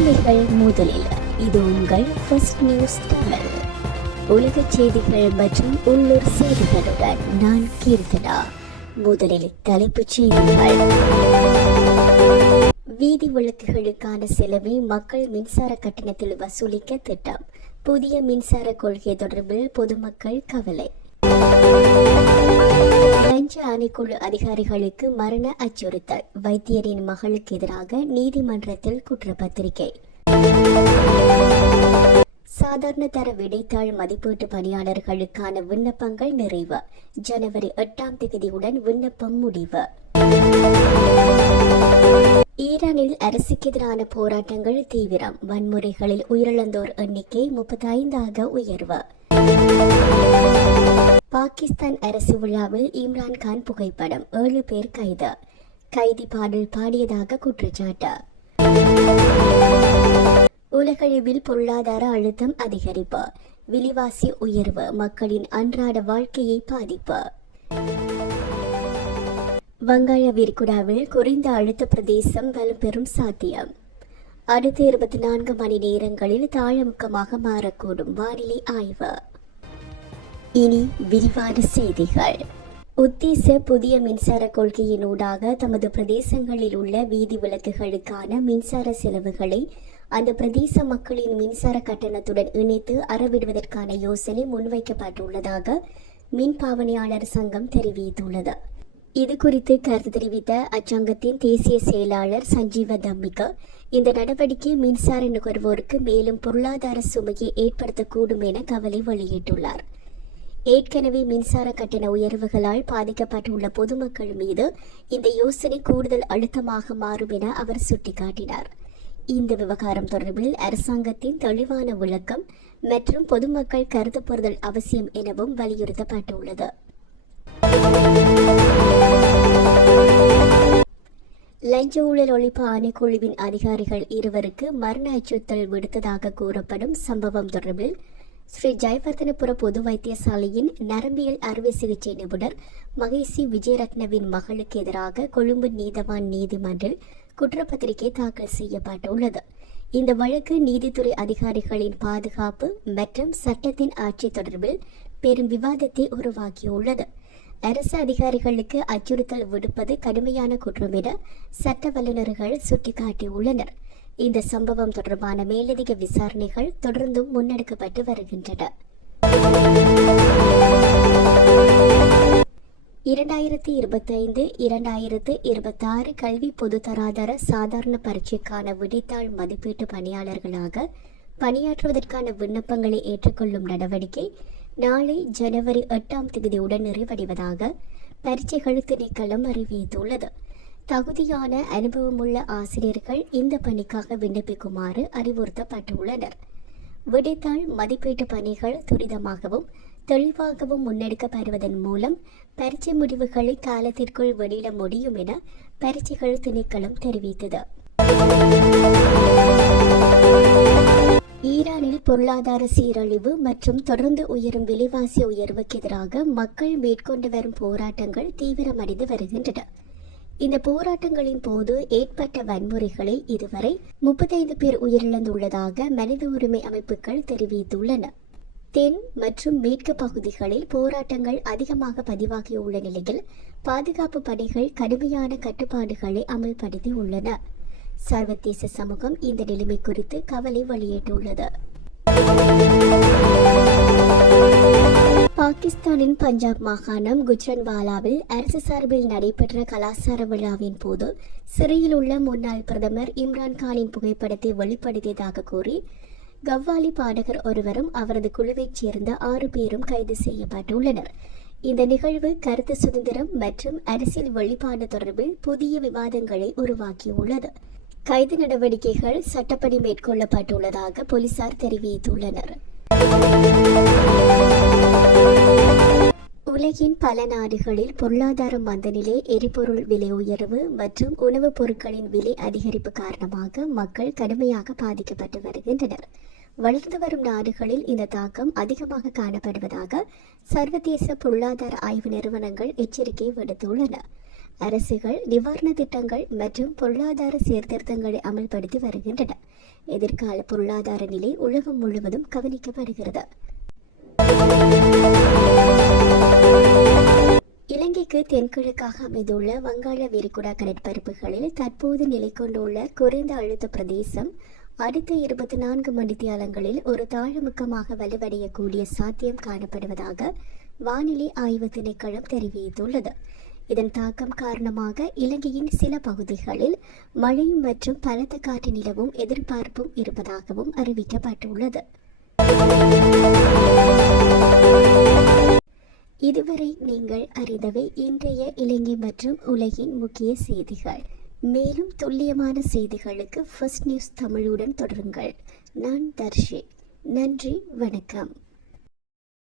உண்மைகள் முதலில். இது உங்கள் ஃபர்ஸ்ட் நியூஸ் தமிழ் உலக செய்திகள் மற்றும் உள்ளூர் செய்திகளுடன் நான் கீர்த்தனா. முதலில் தலைப்புச் செய்திகள். வீதி விளக்குகளுக்கான செலவை மக்கள் மின்சார கட்டணத்தில் வசூலிக்க திட்டம். புதிய மின்சார கொள்கை தொடர்பில் பொதுமக்கள் கவலை. லஞ்ச ஆணைக்குழு அதிகாரிகளுக்கு மரண அச்சுறுத்தல். வைத்தியரின் மகளுக்கு எதிராக நீதிமன்றத்தில் குற்றப்பத்திரிகை. சாதாரண தர விடைத்தாள் மதிப்பீட்டு பணியாளர்களுக்கான விண்ணப்பங்கள் நிறைவு. ஜனவரி எட்டாம் தேதியுடன் விண்ணப்பம் முடிவு. ஈரானில் அரசுக்கு எதிரான போராட்டங்கள் தீவிரம். வன்முறைகளில் உயிரிழந்தோர் எண்ணிக்கை முப்பத்தைந்தாக உயர்வு. பாகிஸ்தான் அரசு விழாவில் இம்ரான் கான் புகைப்படம் ஏழு பேர் கைது. கைதி பாடல் பாடியதாக குற்றச்சாட்டு. உலகளவில் பொருளாதார அழுத்தம் அதிகரிப்பு. விலைவாசி உயர்வு மக்களின் அன்றாட வாழ்க்கையை பாதிப்பு. வங்காள விரிகுடாவில் குறைந்த அழுத்த பிரதேசம் வலுப்பெறும் சாத்தியம். அடுத்த இருபத்தி நான்கு மணி நேரங்களில் தாழமுக்கமாக மாறக்கூடும் வானிலை ஆய்வு. இனி விரிவான செய்திகள். உத்தேச புதிய மின்சார கொள்கையினூடாக தமது பிரதேசங்களில் உள்ள வீதி விளக்குகளுக்கான மின்சார செலவுகளை அந்த பிரதேச மக்களின் மின்சார கட்டணத்துடன் இணைத்து அறவிடுவதற்கான யோசனை முன்வைக்கப்பட்டுள்ளதாக மின் பாவனையாளர் சங்கம் தெரிவித்துள்ளது. இது குறித்து கருத்து தெரிவித்த அச்சங்கத்தின் தேசிய செயலாளர் சஞ்சீவ தம்பிகா இந்த நடவடிக்கை மின்சார நுகர்வோருக்கு மேலும் பொருளாதார சுமையை ஏற்படுத்தக்கூடும் என கவலை வெளியிட்டுள்ளார். ஏற்கனவே மின்சார கட்டண உயர்வுகளால் பாதிக்கப்பட்டுள்ள பொதுமக்கள் மீது இந்த யோசனை கூடுதல் அழுத்தமாக மாறும் என அவர் சுட்டிக்காட்டினார். இந்த விவகாரம் தொடர்பில் அரசாங்கத்தின் தெளிவான விளக்கம் மற்றும் பொதுமக்கள் கருத்து அவசியம் எனவும் வலியுறுத்தப்பட்டுள்ளது. லஞ்ச ஊழல் ஒழிப்பு ஆணைக்குழுவின் அதிகாரிகள் இருவருக்கு மரண அச்சுறுத்தல் விடுத்ததாக கூறப்படும் சம்பவம் தொடர்பில் ஸ்ரீ ஜெயவர்தனபுர பொது வைத்தியசாலையின் நரம்பியல் அறுவை சிகிச்சை நிபுணர் மகேசி விஜயரத்னவின் மகளுக்கு எதிராக கொழும்பு நீதவான் நீதிமன்றில் குற்றப்பத்திரிகை தாக்கல் செய்யப்பட்டுள்ளது. இந்த வழக்கு நீதித்துறை அதிகாரிகளின் பாதுகாப்பு மற்றும் சட்டத்தின் ஆட்சி தொடர்பில் பெரும் விவாதத்தை உருவாக்கியுள்ளது. அரசு அதிகாரிகளுக்கு அச்சுறுத்தல் விடுப்பது கடுமையான குற்றம் என சட்ட வல்லுநர்கள் சுட்டிக்காட்டியுள்ளனர். இந்த சம்பவம் தொடர்பான மேலதிக விசாரணைகள் தொடர்ந்தும் முன்னெடுக்கப்பட்டு வருகின்றன. இரண்டாயிரத்தி இருபத்தி ஐந்து இரண்டாயிரத்து இருபத்தாறு கல்வி பொதுத்தராதர சாதாரண பரீட்சைக்கான விடைத்தாள் மதிப்பீட்டு பணியாளர்களாக பணியாற்றுவதற்கான விண்ணப்பங்களை ஏற்றுக்கொள்ளும் நடவடிக்கை நாளை ஜனவரி எட்டாம் தேதியுடன் நிறைவடைவதாக பரீட்சைகள் திணைக்களம் அறிவித்துள்ளது. தகுதியான அனுபவமுள்ள ஆசிரியர்கள் இந்த பணிக்காக விண்ணப்பிக்குமாறு அறிவுறுத்தப்பட்டுள்ளனர். விடைத்தாள் மதிப்பீட்டு பணிகள் துரிதமாகவும் தெளிவாகவும் முன்னெடுக்கப்படுவதன் மூலம் பரீட்சை முடிவுகளை காலத்திற்குள் வெளியிட முடியும் என பரீட்சைகள் திணைக்களம் தெரிவித்தது. ஈரானில் பொருளாதார சீரழிவு மற்றும் தொடர்ந்து உயரும் விலைவாசி உயர்வுக்கு எதிராக மக்கள் மேற்கொண்டு வரும் போராட்டங்கள் தீவிரமடைந்து வருகின்றன. இந்த போராட்டங்களின் போது ஏற்பட்ட வன்முறைகளில் இதுவரை முப்பத்தைந்து பேர் உயிரிழந்துள்ளதாக மனித உரிமை அமைப்புகள் தெரிவித்துள்ளன. தென் மற்றும் மேற்கு பகுதிகளில் போராட்டங்கள் அதிகமாக பதிவாகியுள்ள நிலையில் பாதுகாப்பு படைகள் கடுமையான கட்டுப்பாடுகளை அமல்படுத்தி உள்ளன சர்வதேச சமூகம் இந்த நிலைமை குறித்து கவலை வெளியிட்டுள்ளது. பாகிஸ்தானின் பஞ்சாப் மாகாணம் குஜ்ரன்வாலாவில் அரசு சார்பில் நடைபெற்ற கலாச்சார விழாவின் போது சிறையில் உள்ள முன்னாள் பிரதமர் இம்ரான் கானின் புகைப்படத்தை வெளிப்படுத்தியதாக கூறி கவ்வாலி பாடகர் ஒருவரும் அவரது குழுவைச் சேர்ந்த ஆறு பேரும் கைது செய்யப்பட்டுள்ளனர். இந்த நிகழ்வு கருத்து சுதந்திரம் மற்றும் அரசியல் வெளிப்பாடு தொடர்பில் புதிய விவாதங்களை உருவாக்கியுள்ளது. கைது நடவடிக்கைகள் சட்டப்படி மேற்கொள்ளப்பட்டுள்ளதாக போலீசார் தெரிவித்துள்ளனர். உலகின் பல நாடுகளில் பொருளாதார மந்தநிலை எரிபொருள் விலை உயர்வு மற்றும் உணவுப் பொருட்களின் விலை அதிகரிப்பு காரணமாக மக்கள் கடுமையாக பாதிக்கப்பட்டு வருகின்றனர். வளர்ந்து வரும் நாடுகளில் இந்த தாக்கம் அதிகமாக காணப்படுவதாக சர்வதேச பொருளாதார ஆய்வு நிறுவனங்கள் எச்சரிக்கை விடுத்துள்ளன. அரசுகள் நிவாரண திட்டங்கள் மற்றும் பொருளாதார சீர்திருத்தங்களை அமல்படுத்தி வருகின்றன. எதிர்கால பொருளாதார நிலை உலகம் முழுவதும் கவனிக்கப்படுகிறது. தென்கிழக்காக அமைந்துள்ள வங்காள விரிகுடா கடற்பரப்புகளில் தற்போது நிலை கொண்டுள்ள குறைந்த அழுத்த பிரதேசம் அடுத்த இருபத்தி நான்கு மணித்தியாலங்களில் ஒரு தாழ்முக்கமாக வலுவடையக்கூடிய சாத்தியம் காணப்படுவதாக வானிலை ஆய்வு திணைக்களம் தெரிவித்துள்ளது. இதன் தாக்கம் காரணமாக இலங்கையின் சில பகுதிகளில் மழையும் மற்றும் பலத்த காற்று நிலவும் எதிர்பார்ப்பும் இருப்பதாகவும் அறிவிக்கப்பட்டுள்ளது. இதுவரை நீங்கள் அறிந்தவை இன்றைய இலங்கை மற்றும் உலகின் முக்கிய செய்திகள். மேலும் துல்லியமான செய்திகளுக்கு ஃபர்ஸ்ட் நியூஸ் தமிழுடன் தொடருங்கள். நான் தர்ஷி. நன்றி வணக்கம்.